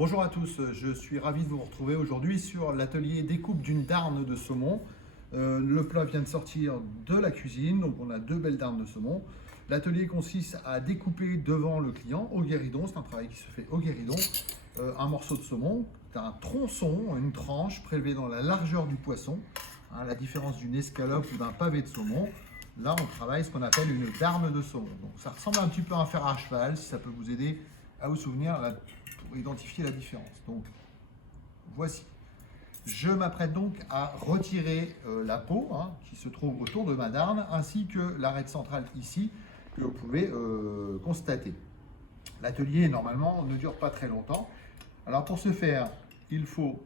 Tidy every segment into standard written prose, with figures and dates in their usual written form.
Bonjour à tous, je suis ravi de vous retrouver aujourd'hui sur l'atelier découpe d'une darne de saumon. Le plat vient de sortir de la cuisine, donc on a deux belles darnes de saumon. L'atelier consiste à découper devant le client au guéridon, c'est un travail qui se fait au guéridon, un morceau de saumon, un tronçon, une tranche prélevée dans la largeur du poisson, à la différence d'une escalope ou d'un pavé de saumon. Là, on travaille ce qu'on appelle une darne de saumon. Donc, ça ressemble un petit peu à un fer à cheval, si ça peut vous aider à vous souvenir pour identifier la différence. Donc, voici. Je m'apprête donc à retirer la peau qui se trouve autour de ma darne, ainsi que l'arête centrale ici, que vous pouvez constater. L'atelier, normalement, ne dure pas très longtemps. Alors, pour ce faire, il faut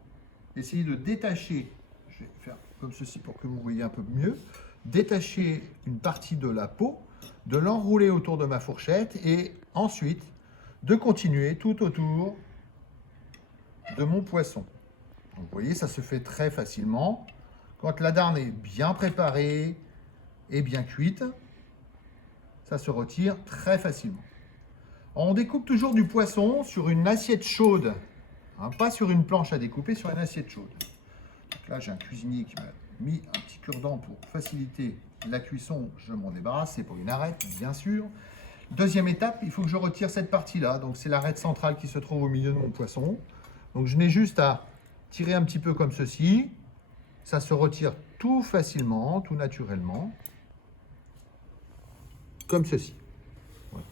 essayer de détacher, je vais faire comme ceci pour que vous voyez un peu mieux, détacher une partie de la peau, de l'enrouler autour de ma fourchette et ensuite de continuer tout autour de mon poisson. Donc, vous voyez, ça se fait très facilement. Quand la darne est bien préparée et bien cuite, ça se retire très facilement. On découpe toujours du poisson sur une assiette chaude, pas sur une planche à découper, sur une assiette chaude. Donc là, j'ai un cuisinier qui m'a mis un petit cure-dent pour faciliter la cuisson. Je m'en débarrasse, c'est pour une arête, bien sûr. Deuxième étape, il faut que je retire cette partie-là. Donc, c'est l'arête centrale qui se trouve au milieu de mon poisson. Donc, je n'ai juste à tirer un petit peu comme ceci. Ça se retire tout facilement, tout naturellement. Comme ceci. Voilà.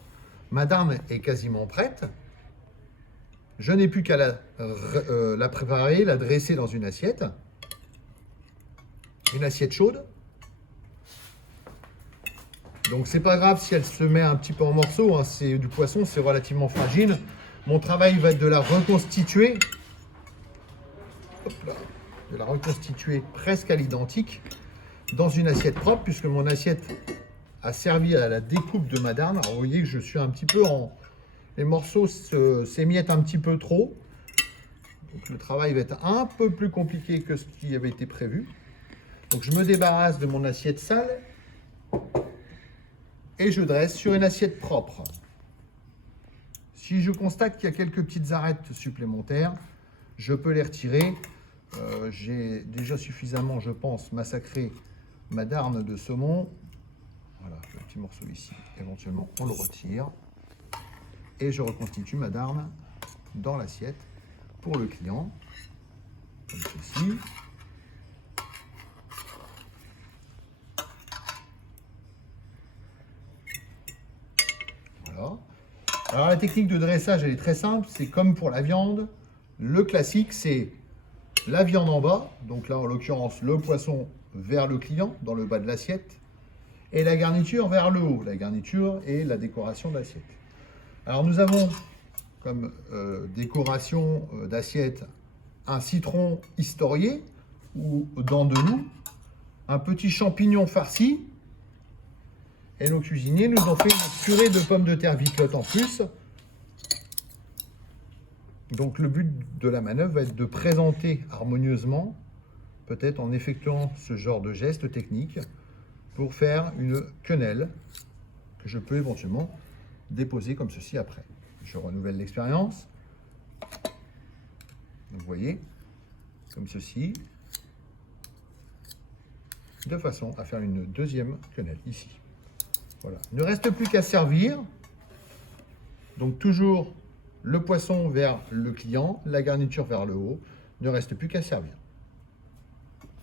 Ma darne est quasiment prête. Je n'ai plus qu'à la préparer, la dresser dans une assiette. Une assiette chaude. Donc c'est pas grave si elle se met un petit peu en morceaux, c'est du poisson, c'est relativement fragile. Mon travail va être de la reconstituer, de la reconstituer presque à l'identique dans une assiette propre, puisque mon assiette a servi à la découpe de ma darne. Alors vous voyez que je suis un petit peu les morceaux s'émiettent un petit peu trop. Donc le travail va être un peu plus compliqué que ce qui avait été prévu. Donc je me débarrasse de mon assiette sale et je dresse sur une assiette propre. Si je constate qu'il y a quelques petites arêtes supplémentaires, je peux les retirer. J'ai déjà suffisamment, je pense, massacré ma darne de saumon. Voilà, le petit morceau ici, éventuellement on le retire. Et je reconstitue ma darne dans l'assiette pour le client, comme ceci. Voilà. Alors la technique de dressage, elle est très simple, c'est comme pour la viande. Le classique, c'est la viande en bas, donc là en l'occurrence le poisson vers le client, dans le bas de l'assiette, et la garniture vers le haut, la garniture et la décoration de l'assiette. Alors nous avons comme décoration d'assiette un citron historié ou dent de loup, un petit champignon farci, et nos cuisiniers nous ont fait une purée de pommes de terre vitelotte en plus. Donc le but de la manœuvre va être de présenter harmonieusement, peut-être en effectuant ce genre de geste technique, pour faire une quenelle que je peux éventuellement déposer comme ceci après. Je renouvelle l'expérience. Vous voyez, comme ceci, de façon à faire une deuxième quenelle ici. Voilà. Il ne reste plus qu'à servir. Donc toujours le poisson vers le client, la garniture vers le haut. Il ne reste plus qu'à servir.